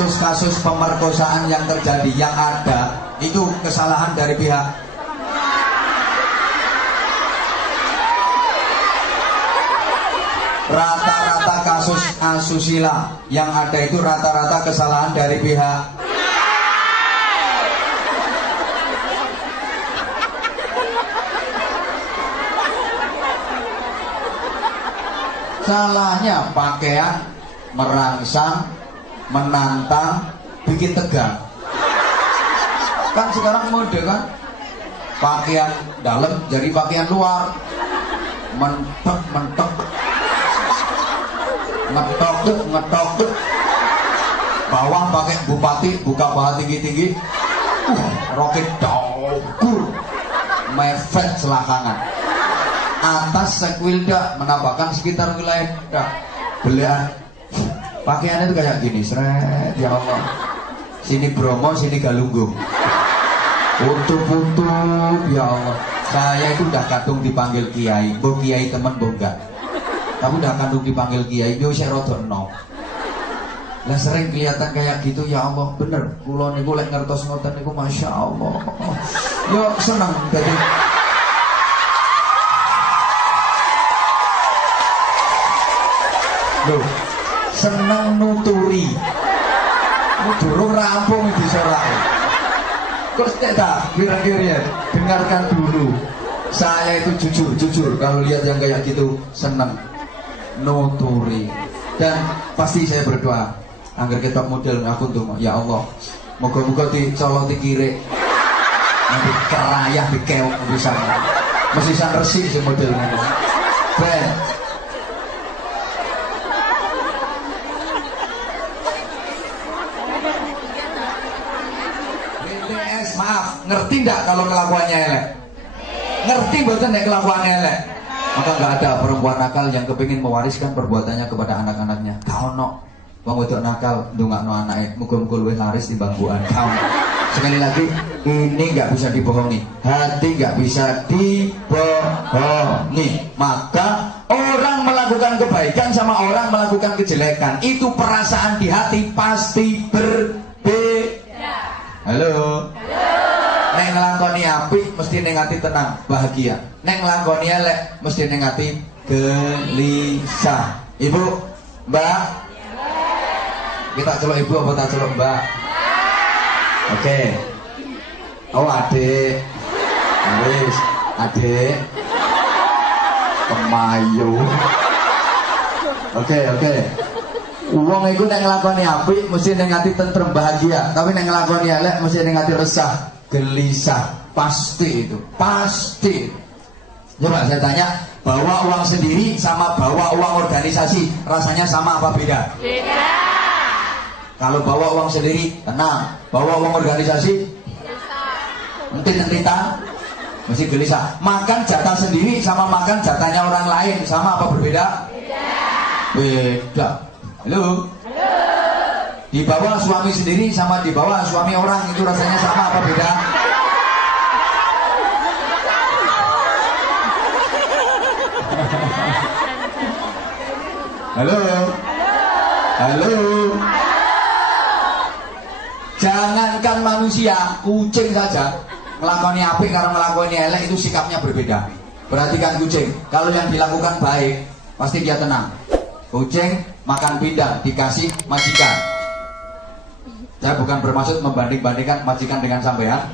kasus-kasus pemerkosaan yang terjadi yang ada itu kesalahan dari pihak rata-rata kasus asusila yang ada itu rata-rata kesalahan dari pihak salahnya pakaian merangsang, menantang, bikin tegang. Kan sekarang mode kan pakaian dalam jadi pakaian luar, mentok ngetok bawah pakai bupati buka paha tinggi roket daukur mefet selakangan atas sekwilda menampakkan sekitar wilayah belian pakaiannya itu kayak gini seret ya Allah sini Bromo sini Galunggung utup ya Allah saya itu udah kadung dipanggil kiai bu kiai temen bu enggak tapi udah kadung dipanggil kiai yo saya rodok no lah sering kelihatan kayak gitu ya Allah bener kula niku lek ngertos ngoten niku Masya Allah yo seneng jadi loh seneng nuturi durung rampung di sorak terus tidak kira-kira dengarkan dulu saya itu jujur kalau lihat yang kayak gitu seneng nuturi dan pasti saya berdoa agar kita model aku tuh ya Allah moga-moga dicoloti kiri nanti kerayah dikeok bisa mesti resik si modelnya ben maaf, ngerti enggak kalau kelakuannya elek? Ngerti betul nek kelakuannya elek? Maka enggak ada perempuan nakal yang kepingin mewariskan perbuatannya kepada anak-anaknya. Kau no, wong wedok nakal ndongakno anake, muga-muga luwih laris timbang buan. Kau. Sekali lagi, ini enggak bisa dibohongi. Hati enggak bisa dibohongi. Maka orang melakukan kebaikan sama orang melakukan kejelekan, itu perasaan di hati pasti berbeda. Halo. Nek ngelakoni apik mesti ning ati tenang, bahagia. Nek ngelakoni elek mesti ning ati gelisah. Ibu, Mbak. Kita celuk ibu apa tak celuk Mbak? Oke. Oh, adik. Wis, adik. Kemayu. Oke. Uang itu nek ngelakoni apik mesti ning ati tentrem bahagia, tapi nek ngelakoni elek mesti ning ati resah, gelisah. Pasti itu, pasti. Coba saya tanya, bawa uang sendiri sama bawa uang organisasi rasanya sama apa beda? Beda. Kalau bawa uang sendiri tenang, bawa uang organisasi entit-entitan mesti gelisah. Makan jatah sendiri sama makan jatahnya orang lain sama apa berbeda? Beda. Halo. Di bawah suami sendiri sama di bawah suami orang itu rasanya sama apa beda? Halo. Jangankan manusia, kucing saja ngelakoni apik karena ngelakoni elek itu sikapnya berbeda. Perhatikan kucing, kalau yang dilakukan baik pasti dia tenang. Kucing makan pindang dikasih majikan. Saya bukan bermaksud membanding-bandingkan majikan dengan sampean.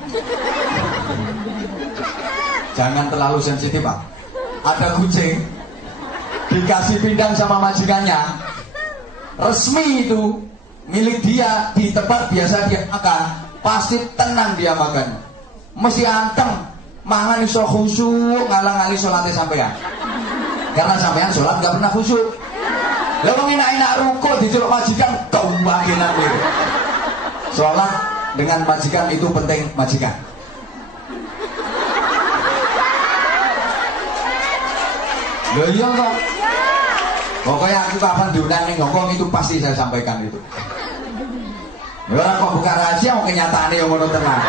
Jangan terlalu sensitif Pak. Ada kucing dikasih pindang sama majikannya, resmi itu milik dia, di tempat biasa dia makan, pasti tenang dia makan. Mesti anteng, mangan iso khusyuk, ngalang-ngali sholatnya sampean. Karena sampean sholat gak pernah khusyuk. Lalu enak-enak ruko diceluk majikan, kau bagian itu. Sholat dengan majikan itu penting majikan. Loh iya kok. Pokoknya aku kapan diundang nih ngomong itu pasti saya sampaikan itu. Orang kok buka rahasia, mau kenyataannya yang ngono tenang.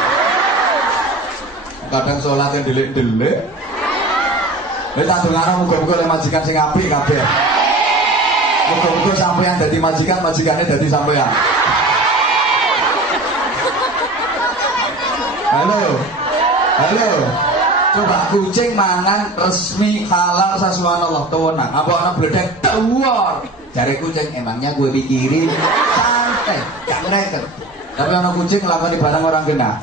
Kadang sholat yang delik-delik. Kita dengar muga-muga oleh majikan sing apik kabeh. Muga-muga sampeyan dadi majikan, majikannya dadi sampeyan. Halo. Halo. Coba kucing mangan resmi halal subhanallah tuwenang. Apa ana bledek tuwor. Jare kucing emangnya gue pikirin santai, gak ngereken. Tapi ana kucing nglakoni barang orang kena.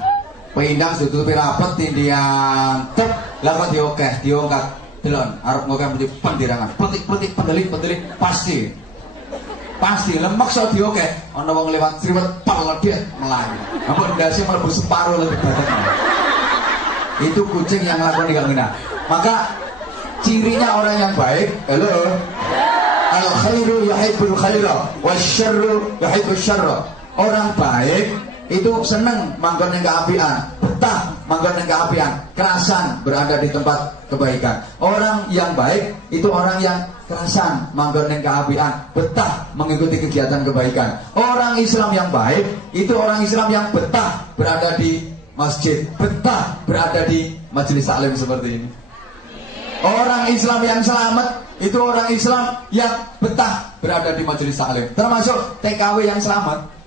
Pindang ditutupi rapet tindian tep lah kok diokeh diongkat delon arep ngokeh mesti pendirangan petik pendelik pasti lemak so diokeh ana wong lewat sriwet peledek melayu apa ndase mlebu separuh lebih badan. Itu kucing yang lakoni gak ngena. Maka cirinya orang yang baik, halo, al khairu yuhibbul khaira wasyarru yuhibbus syarra. Orang baik itu seneng manggon yang keapian, betah manggon yang keapian, kerasan berada di tempat kebaikan. Orang yang baik itu orang yang kerasan manggon yang keapian, betah mengikuti kegiatan kebaikan. Orang Islam yang baik itu orang Islam yang betah berada di masjid, betah berada di majelis taklim seperti ini. Orang Islam yang selamat itu orang Islam yang betah berada di majelis taklim. Termasuk TKW yang selamat.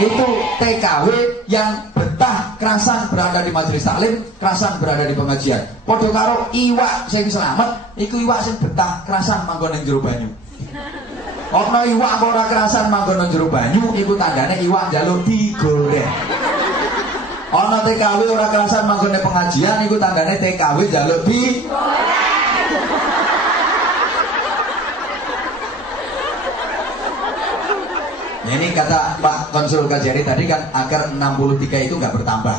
Itu TKW yang betah kerasan berada di majelis taklim, kerasan berada di pengajian. Padha karo iwak sing selamat, iku iwak sing betah kerasan manggon ning jero banyu. Ana iwak ora kerasan manggon ning jero banyu, iku tandane iwak njaluk digoreng. Ana TKW ora kerasan manggon ning pengajian, iku tandane TKW njaluk digoreng. Ini kata Pak Konsul Kajari tadi kan agar 63 itu nggak bertambah.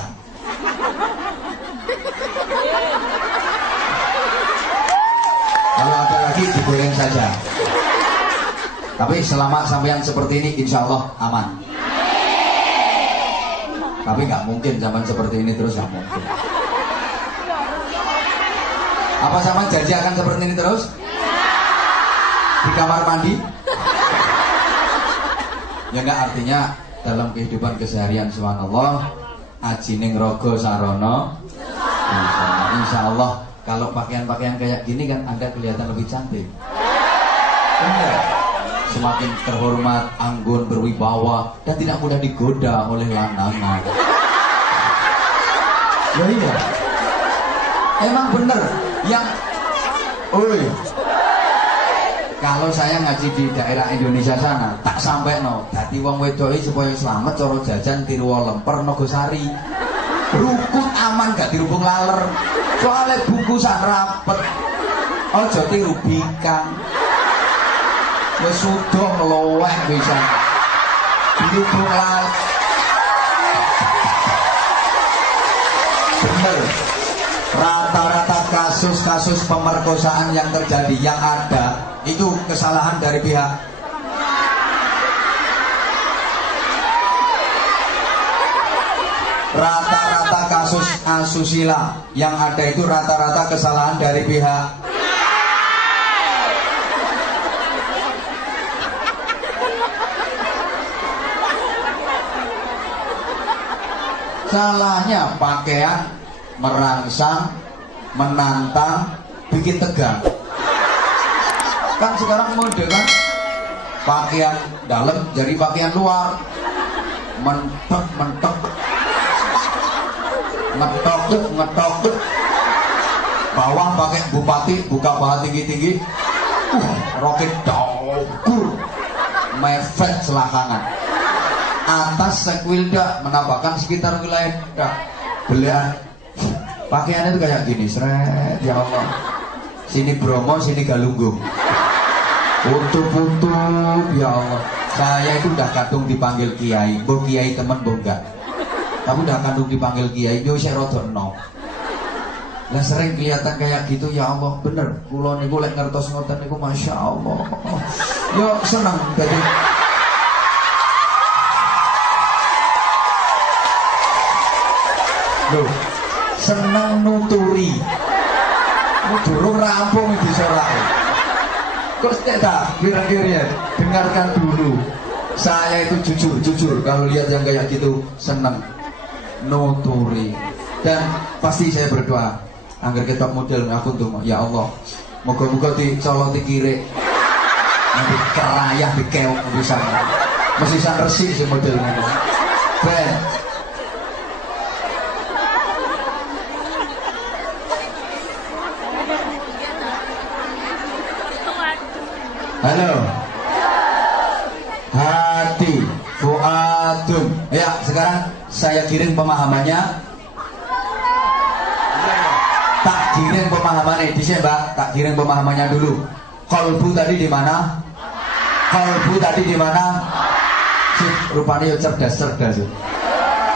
Kalau ada lagi digoreng saja. Tapi selama sampean seperti ini insya Allah aman. Tapi nggak mungkin zaman seperti ini terus, nggak mungkin. Apa sama janji akan seperti ini terus? Di kamar mandi? Ya enggak, artinya dalam kehidupan keseharian subhanallah ajining rogo sarono insya Allah kalau pakaian-pakaian kayak gini kan Anda kelihatan lebih cantik. Benar. Semakin terhormat, anggun, berwibawa dan tidak mudah digoda oleh lanangan. Ya iya. Emang bener yang kalau saya ngaji di daerah Indonesia sana, tak sampai no. Dadi wong wedoi supaya selamat coro jajan Tirwo Lemper Nogosari. Rukun aman gak dirubung laler. Soalnya bungkusan rapet. Ojo tiru bikang. Wis sudah ngelowek bisa. Dirubung laler. Bener. Rata-rata kasus-kasus pemerkosaan yang terjadi yang ada itu kesalahan dari pihak rata-rata kasus asusila yang ada itu rata-rata kesalahan dari pihak salahnya pakaian merangsang, menantang, bikin tegang. Kan sekarang mode kan pakaian dalam jadi pakaian luar, mentok ngetok bawah pakai bupati buka paha tinggi roket daukur mefet selakangan atas sekwilda menampakkan sekitar wilayah belian pakaiannya itu kayak gini seret ya Allah sini Bromo sini Galunggung putup ya Allah saya itu udah kadung dipanggil kiai bo kiai temen bo enggak tapi udah kadung dipanggil kiai yo saya rodok no lah sering kelihatan kayak gitu ya Allah bener kula niku lek ngertos ngoten niku Masya Allah yo seneng jadi loh seneng nuturi durung rampung di sorak kok tak kira-kira dengarkan dulu saya itu jujur kalau lihat yang kayak gitu seneng nuturi dan pasti saya berdoa agar kita model aku tuh ya Allah moga-moga dicoloti kiri nanti kerayah dikeok bisa resik si modelnya ben Halo. Hati, fuadun. Ya, sekarang saya kirim pemahamannya. Tak kirim pemahamannya di sini, Mbak. Tak kirim pemahamannya dulu. Kolbu tadi di mana? Kolbu tadi di mana? Rupanya ya cerdas-cerdas.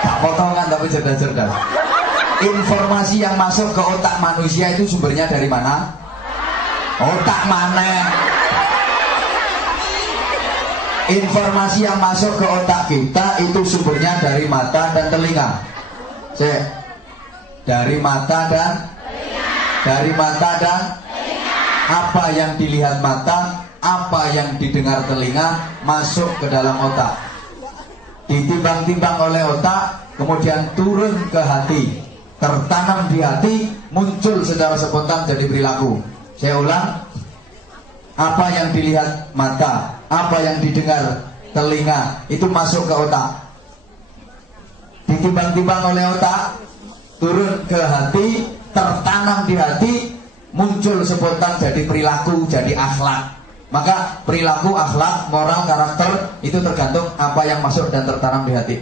Tak potongan tapi cerdas-cerdas. Informasi yang masuk ke otak manusia itu sumbernya dari mana? Otak mana? Informasi yang masuk ke otak kita itu sumbernya dari mata dan telinga. Dari mata dan dari mata dan apa yang dilihat mata, apa yang didengar telinga masuk ke dalam otak. Ditimbang-timbang oleh otak, kemudian turun ke hati, tertanam di hati, muncul secara spontan jadi perilaku. Saya ulang, apa yang dilihat mata, apa yang didengar telinga itu masuk ke otak, ditimbang-timbang oleh otak, turun ke hati, tertanam di hati, muncul spontan jadi perilaku, jadi akhlak. Maka perilaku, akhlak, moral, karakter itu tergantung apa yang masuk dan tertanam di hati.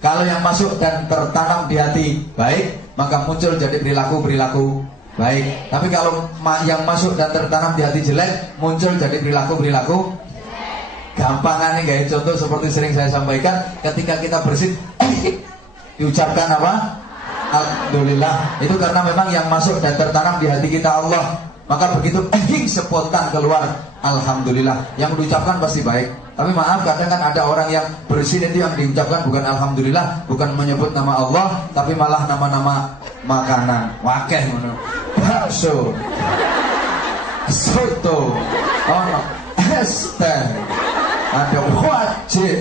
Kalau yang masuk dan tertanam di hati baik, maka muncul jadi perilaku baik. Tapi kalau yang masuk dan tertanam di hati jelek, muncul jadi perilaku gampangannya guys. Contoh seperti sering saya sampaikan, ketika kita bersin diucapkan apa? Alhamdulillah. Itu karena memang yang masuk dan tertanam di hati kita Allah. Maka begitu spontan keluar alhamdulillah. Yang diucapkan pasti baik. Tapi maaf, kadang kan ada orang yang bersin itu yang diucapkan bukan alhamdulillah, bukan menyebut nama Allah, tapi malah nama-nama makanan. Wakeh ngono. Bakso, soto, es teh, ada wajib.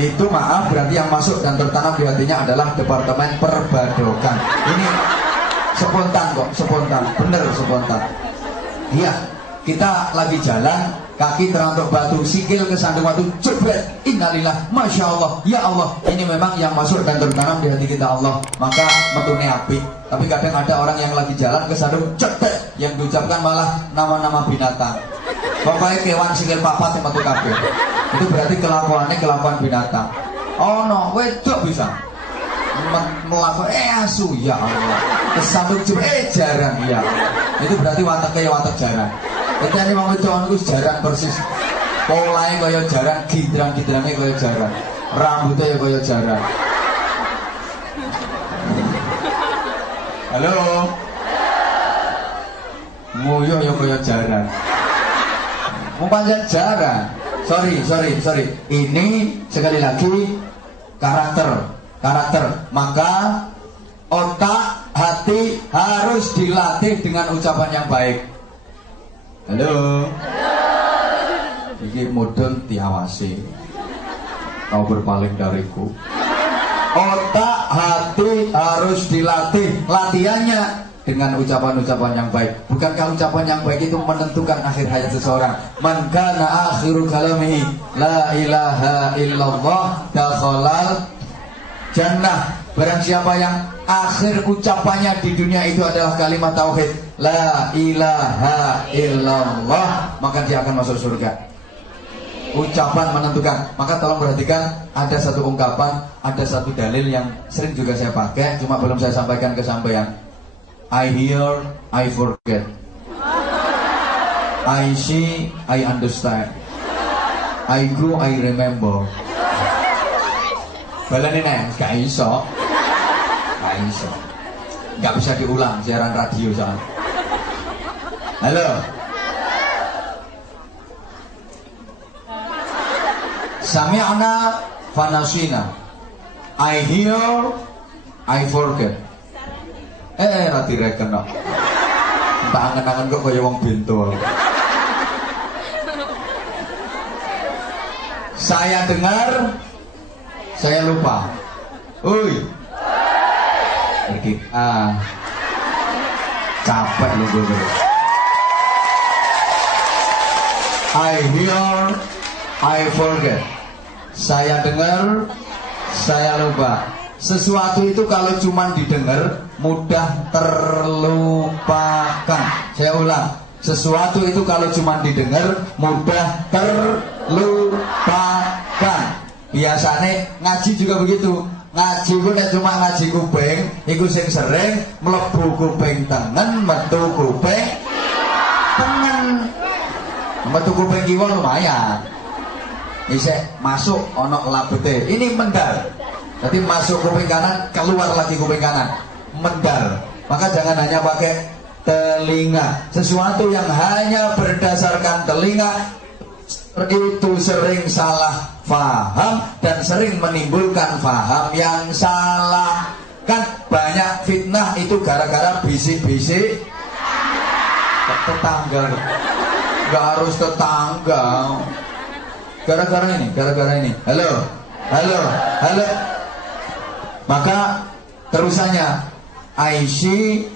Itu maaf, berarti yang masuk dan tertanam di hatinya adalah departemen perbadokan. Ini spontan kok, spontan, bener spontan. Iya, kita lagi jalan, kaki terantuk batu, sikil kesandung batu, jebret, innalillah, masya Allah, ya Allah. Ini memang yang masuk dan tertanam di hati kita Allah, maka metune api. Tapi kadang ada orang yang lagi jalan kesandung, jebret, yang diucapkan malah nama-nama binatang. Pokoknya kewan sikil papat yang metu kabeh. Itu berarti kelakuannya kelakuan binatang. Oh no, wedok bisa melakukan asu, ya Allah. Kesandung jebret, jarang, ya. Itu berarti wataknya watak jarang. Itu ini mau itu jarang persis. Polanya kaya jarang, gidrang-gidrangnya kaya jarang, rambutnya ya kaya jarang. Halo. Nguyuh ya kaya jarang. Mau panjang jarang. Sorry. Ini sekali lagi karakter. Maka otak, hati harus dilatih dengan ucapan yang baik. Halo. Iki mudun diawasi. Kau berpaling dariku. Otak, hati harus dilatih. Latihannya dengan ucapan-ucapan yang baik. Bukankah ucapan yang baik itu menentukan akhir hayat seseorang? Man kana akhiru kalamihi la ilaha illallah dakhalal jannah. Barang siapa yang akhir ucapannya di dunia itu adalah kalimat tauhid, la ilaha illallah, maka dia akan masuk surga. Ucapan menentukan. Maka tolong perhatikan, ada satu ungkapan, ada satu dalil yang sering juga saya pakai, cuma belum saya sampaikan ke sampean. I hear, I forget. I see, I understand. I go, I remember. Balane nek gak iso. Gak bisa diulang siaran radio soalnya. Halo. Sami'na fanasina. I hear, I forget. Rati reken kok. Tak angen-angen kok kaya wong bento. Saya dengar, saya lupa. Uy. Pergi. Capek lu gue. I hear, I forget. Saya dengar, saya lupa. Sesuatu itu kalau cuma didengar mudah terlupakan. Saya ulang, Sesuatu itu kalau cuma didengar mudah terlupakan. Biasanya ngaji juga begitu. Ngaji ku nek cuma ngaji kuping, iku sing sering mlebu kuping tengen, metu kuping tengen. Metu kuping kiwa lumayan. Isek masuk ono labete. Ini mendal. Jadi masuk kuping kanan, keluar lagi kuping kanan. Mendal. Maka jangan hanya pakai telinga. Sesuatu yang hanya berdasarkan telinga itu sering salah faham dan sering menimbulkan faham yang salah. Kan banyak fitnah itu gara-gara bisik-bisik tetangga. Gak harus tetangga. Gara-gara ini. Halo. Maka terusannya, I see,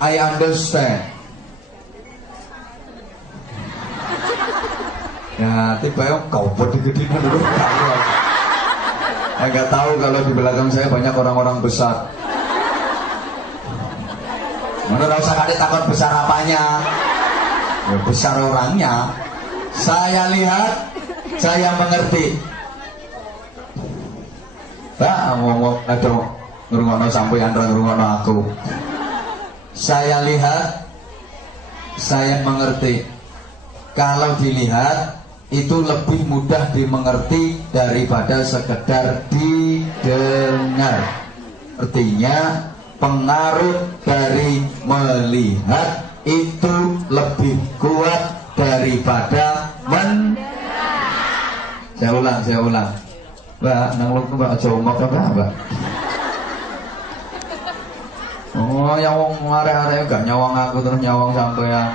I understand. Ya, tiba-tiba kau gede-gede dulu. Enggak tahu kalau di belakang saya banyak orang-orang besar. Mana rasa kade takut besar apanya? Ya, besar orangnya. Saya lihat, saya mengerti. Pak, ngomong ada ngrungokno sampeyan ra ngrungokno aku. Saya lihat, saya mengerti. Kalau dilihat itu lebih mudah dimengerti daripada sekedar didengar. Artinya pengaruh dari melihat itu lebih kuat daripada Saya ulang. Mbak, nang lu mbak aja omong Mbak. Oh, yang wong arek-arek gak nyawang aku terus nyawang sampean.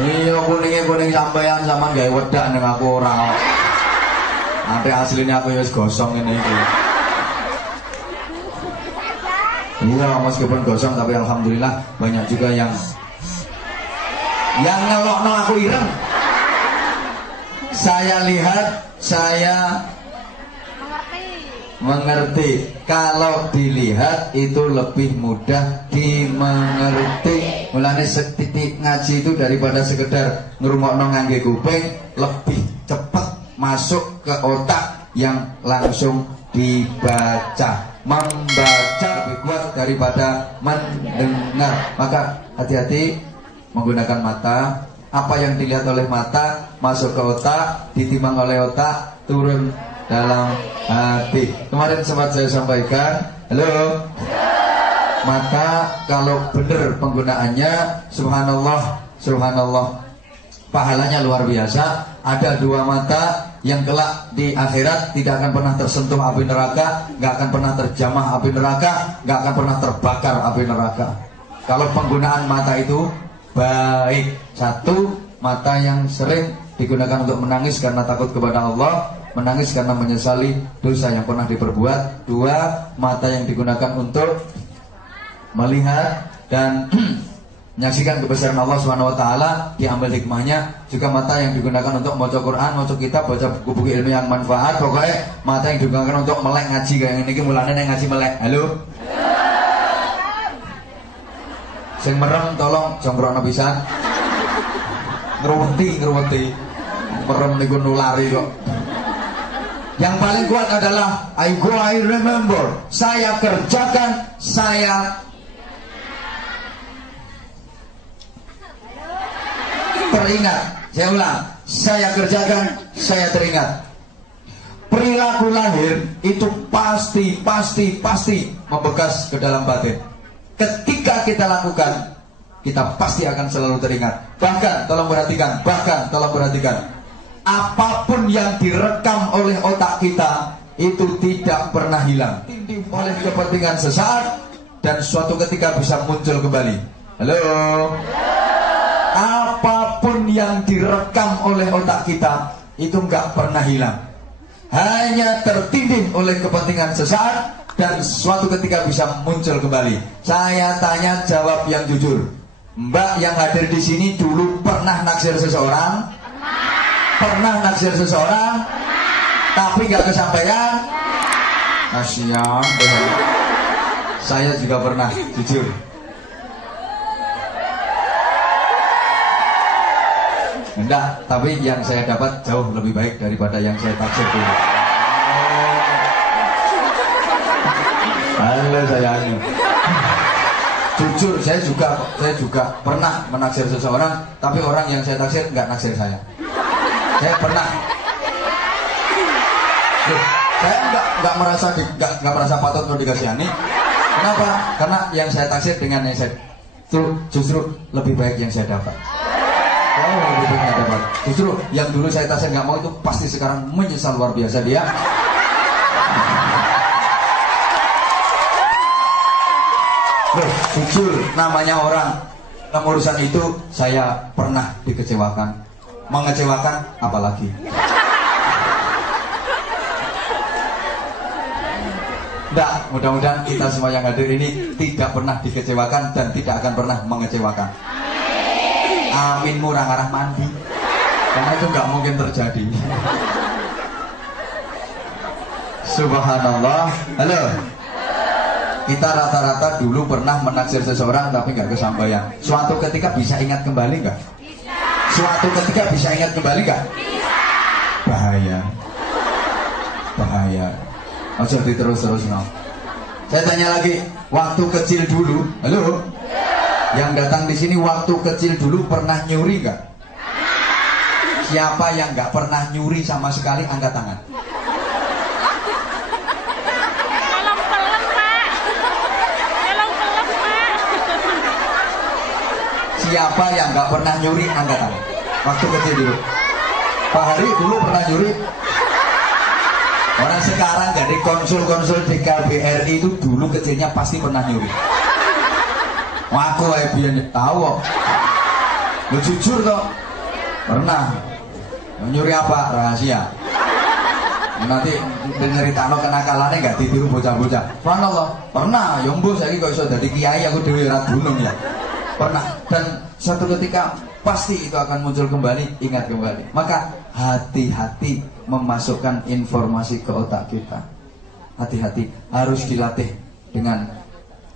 Iya, kuning sampean sama gawe wedak ning aku ora. Nanti aslinya aku wis gosong ini iki. Iya, meskipun gosong tapi alhamdulillah banyak juga yang ngelokno aku ireng. Saya lihat, saya mengerti. Kalau dilihat itu lebih mudah dimengerti. Mulane setitik ngaji itu daripada sekedar ngrungokno ngangge kuping, lebih cepat masuk ke otak yang langsung dibaca. Membaca lebih kuat daripada mendengar. Maka hati-hati menggunakan mata. Apa yang dilihat oleh mata masuk ke otak, ditimbang oleh otak, turun dalam hati. Kemarin sempat saya sampaikan, halo, mata kalau benar penggunaannya, subhanallah, pahalanya luar biasa. Ada dua mata yang kelak di akhirat tidak akan pernah tersentuh api neraka, gak akan pernah terjamah api neraka, gak akan pernah terbakar api neraka. Kalau penggunaan mata itu baik. Satu, mata yang sering digunakan untuk menangis karena takut kepada Allah, menangis karena menyesali dosa yang pernah diperbuat. Dua, mata yang digunakan untuk melihat dan menyaksikan kebesaran Allah SWT, diambil hikmahnya. Juga mata yang digunakan untuk baca Quran, baca kitab, baca buku-buku ilmu yang manfaat. Pokoknya mata yang digunakan untuk melek ngaji, kayak ini mulanya yang ngaji melek. Halo? Sing merem tolong jongkrono pisan. Ngerweti. Merem niku nulari kok. Yang paling kuat adalah I remember. Saya kerjakan, saya teringat. Saya ulang. Saya kerjakan, saya teringat. Perilaku lahir itu pasti membekas ke dalam batin. Ketika kita lakukan, kita pasti akan selalu teringat. Bahkan, tolong perhatikan, apapun yang direkam oleh otak kita itu tidak pernah hilang. Oleh kepentingan sesaat dan suatu ketika bisa muncul kembali. Halo? Apapun yang direkam oleh otak kita itu nggak pernah hilang. Hanya tertindih oleh kepentingan sesaat dan suatu ketika bisa muncul kembali. Saya tanya, jawab yang jujur. Mbak yang hadir di sini dulu pernah naksir seseorang? Pernah naksir seseorang? Tapi nggak kesampaian? Kasihan. Saya juga pernah, jujur. Enggak, tapi yang saya dapat jauh lebih baik daripada yang saya taksir dulu. Halo sayangnya. Jujur, saya juga pernah menaksir seseorang, tapi orang yang saya taksir nggak naksir saya. Saya pernah. Loh, saya nggak merasa patut untuk dikasihani. Kenapa? Karena yang saya taksir dengan yang saya justru lebih baik yang saya dapat. Oh, lebih baik yang dapat. Justru yang dulu saya taksir nggak mau itu pasti sekarang menyesal luar biasa dia. Loh, jujur namanya orang dalam urusan itu saya pernah dikecewakan, mengecewakan apalagi. Enggak, mudah-mudahan kita semua yang hadir ini tidak pernah dikecewakan dan tidak akan pernah mengecewakan. Amin murah arah mandi, karena itu nggak mungkin terjadi. Subhanallah. Halo. Kita rata-rata dulu pernah menaksir seseorang tapi nggak kesampaian. Suatu ketika bisa ingat kembali nggak? Suatu ketika bisa ingat kembali nggak? Bahaya. Bahaya. Oh, jadi terus-terus no. Saya tanya lagi, waktu kecil dulu, halo? Yang datang di sini waktu kecil dulu pernah nyuri nggak? Siapa yang nggak pernah nyuri sama sekali angkat tangan? Siapa yang nggak pernah nyuri angkat tangan? Waktu kecil dulu. Pak Hari dulu pernah nyuri? Orang sekarang dari konsul-konsul di KBRI itu dulu kecilnya pasti pernah nyuri. Aku biar tahu kok. Lu jujur kok. Pernah. Nyuri apa? Rahasia. Nanti dengeritano kenakalannya nggak ditiru bocah-bocah. Subhanallah. Pernah. Yombo saya kok iso dadi kiai aku dhewe ra gunung ya. Pernah. Dan suatu ketika pasti itu akan muncul kembali, ingat kembali. Maka hati-hati memasukkan informasi ke otak kita. Hati-hati, harus dilatih dengan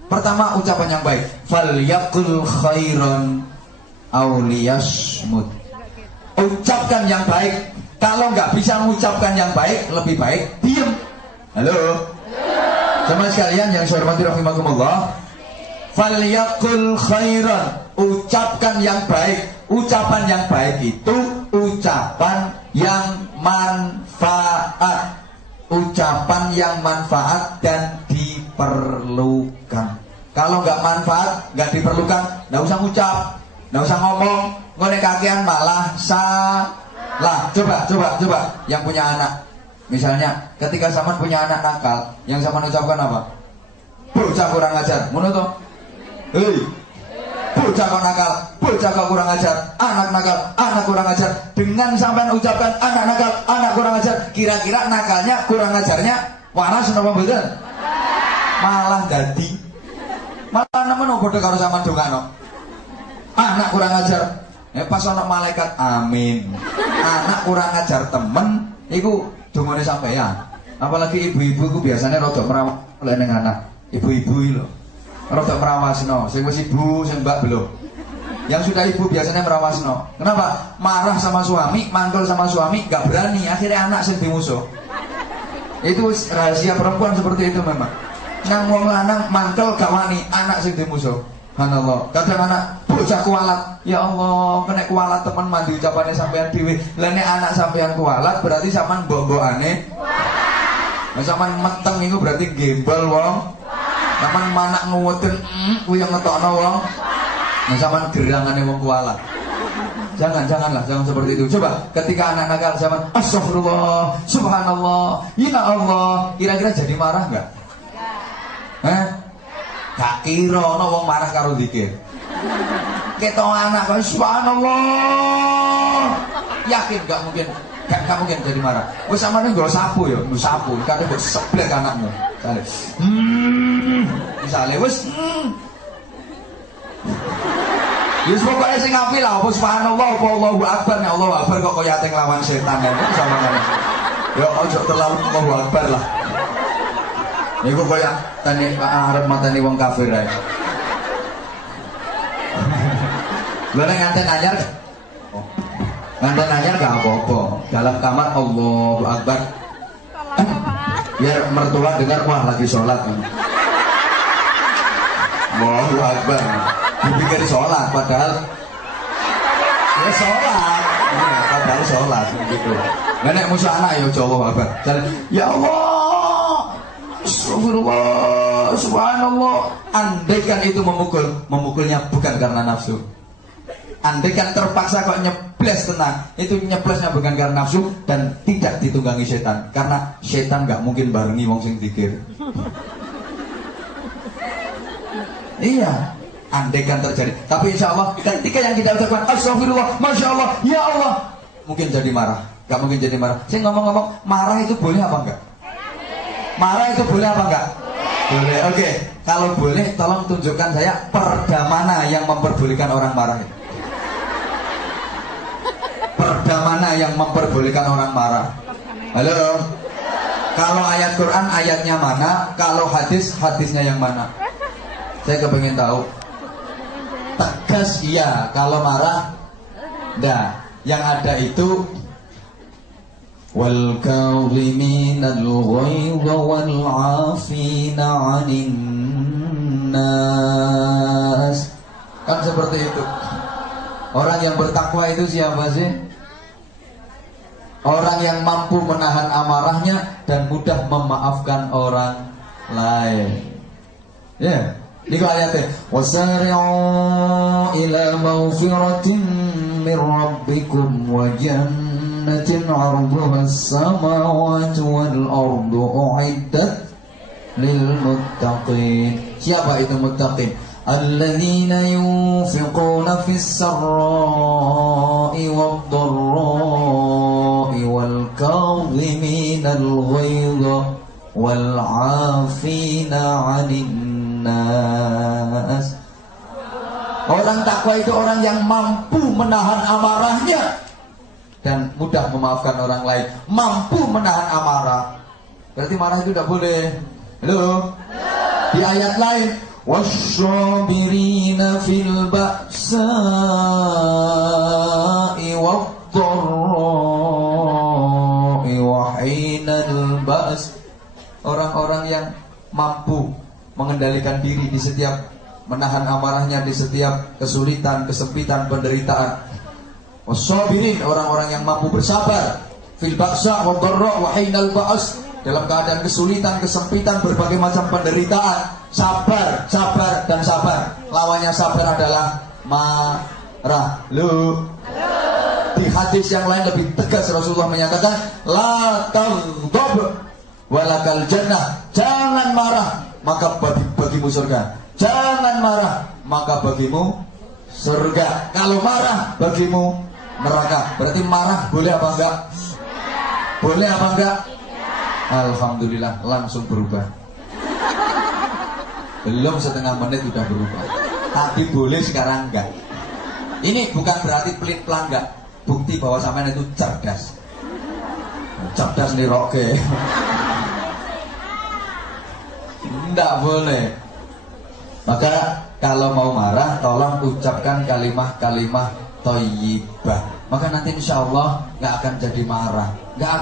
pertama ucapan yang baik. Falyaqul khairan aw liyasmut. Ucapkan yang baik. Kalau nggak bisa mengucapkan yang baik, lebih baik diam. Halo. Sama sekalian yang saya hormati rahimakumullah. Falyaqul khairan, ucapkan yang baik. Ucapan yang baik itu ucapan yang manfaat. Ucapan yang manfaat dan diperlukan. Kalau nggak manfaat, nggak diperlukan, nggak usah ngucap, nggak usah ngomong. Ngone kakean malah salah. Coba yang punya anak. Misalnya ketika Saman punya anak nakal, yang Saman ucapkan apa? Bocah kurang ajar, ngono toh? Hei, bocah kok nakal, bocah kok kurang ajar, anak nakal, anak kurang ajar. Dengan sampean ucapkan anak nakal, anak kurang ajar, kira-kira nakalnya, kurang ajarnya waras napa mboten? Malah dadi. Malah nemen padha karo sampean dongano. Anak kurang ajar. Pas ana malaikat, amin. Anak kurang ajar temen iku dongane sampean. Apalagi ibu-ibu iku biasanya rada merawat ning anak. Ibu-ibu iki lho. Rada merawasno, sing wis ibu, sing mbak belum. Yang sudah ibu biasanya merawasno. Kenapa? Marah sama suami, mangkel sama suami, gak berani, akhirnya anak sing dimusuh. Itu rahasia perempuan seperti itu memang. Nang wong lanang mangkel gak wani, anak sing dimusuh. Subhanallah. Kadang anak bocah kualat, ya Allah, kena kualat teman mandi ucapannya sampean dhewe. Lah nek anak sampean kualat berarti sampean mbok-mbokane. Lah sampean meteng iku berarti gembel wong. Sampeyan manak nguweden kuwi yang ngetokno wong. Nah sampeyan gerangane wong kualat. Janganlah, jangan seperti itu. Coba ketika anak nakal sampeyan astagfirullah, subhanallah, ya Allah, kira-kira jadi marah enggak? Gak kira ana wong marah karo zikir. Ketok anak kok subhanallah. Yakin gak mungkin. Gak mungkin jadi marah. Wis sampeyan nggo sapu ya, nggo sapu, kate mbok seblek anakmu. Misalnya wis wis pokoknya sing apik lah, apa subhanallah, apa Allahu akbar, nek Allahu akbar kok kaya ate nglawan setan kan sama kan. Ya ojo terlalu Allahu akbar lah. Niku kaya tani arep mateni wong kafir ae. Lha nek nganten anyar Anda nanya gak apa-apa. Dalam kamar Allahu Akbar. Biar mertua dengar, wah lagi sholat. Allahu Akbar. Dipikir sholat, padahal ya sholat. Ya, padahal sholat gitu. Nenek musuh anak ya Jawa Akbar. Ya Allah, Astagfirullah, Subhanallah. Andaikan itu memukulnya bukan karena nafsu. Andaikan terpaksa kok nyebles tenang, itu nyeblesnya bukan karena nafsu dan tidak ditunggangi setan. Karena setan gak mungkin barengi wong sing zikir. Iya, andaikan terjadi. Tapi insya Allah ketika yang kita ucapkan Astagfirullah, Masya Allah, Ya Allah, mungkin jadi marah. Gak mungkin jadi marah. Saya ngomong-ngomong, marah itu boleh apa enggak? Marah itu boleh apa enggak? Boleh. Oke, kalau boleh tolong tunjukkan saya perda mana yang memperbolehkan orang marah. Perda mana yang memperbolehkan orang marah? Halo? Kalau ayat Quran ayatnya mana? Kalau hadis hadisnya yang mana? Saya kepengen tahu. Tegas iya, kalau marah enggak. Yang ada itu wal kadhiminal ghaidha wal 'afina 'anil nas. Kan seperti itu. Orang yang bertakwa itu siapa sih? Orang yang mampu menahan amarahnya dan mudah memaafkan orang lain. Ya, ini ayatnya. Wasari'u ila maghfiratin min rabbikum wa jannatin 'arduha as-samawati wal ardu u'iddat lil muttaqin. Siapa itu muttaqin? Alladzina yunfiquna fis sarra'i wad dharra'i wal kadhiminal ghaidha wal 'afina 'anil nas. Orang takwa itu orang yang mampu menahan amarahnya dan mudah memaafkan orang lain. Mampu menahan amarah. Berarti marah itu tidak boleh. Halo? Di ayat lain, wasyabirina fil ba'sa'i wad-dharra'i wa hinal ba's. Orang-orang yang mampu mengendalikan diri di setiap, menahan amarahnya di setiap kesulitan, kesempitan, penderitaan. Wassabirin, orang-orang yang mampu bersabar fil ba'sa' wad-dharra' wa hinal ba's, dalam keadaan kesulitan, kesempitan, berbagai macam penderitaan. Sabar, sabar, dan sabar. Lawannya sabar adalah marah. Lu. Di hadis yang lain lebih tegas Rasulullah menyatakan, la taghdab walakal jannah. Jangan marah, maka bagimu surga. Jangan marah, maka bagimu surga. Kalau marah, bagimu neraka. Berarti marah boleh apa enggak? Boleh apa enggak? Alhamdulillah, langsung berubah. Belum setengah menit sudah berubah. Tadi boleh, sekarang enggak. Ini bukan berarti pelit pelan, enggak. Bukti bahwa sampean itu cerdas. Cerdas nih roke. Enggak boleh. Maka kalau mau marah, tolong ucapkan kalimah-kalimah thayyibah. Maka nanti insya Allah enggak akan jadi marah, enggak akan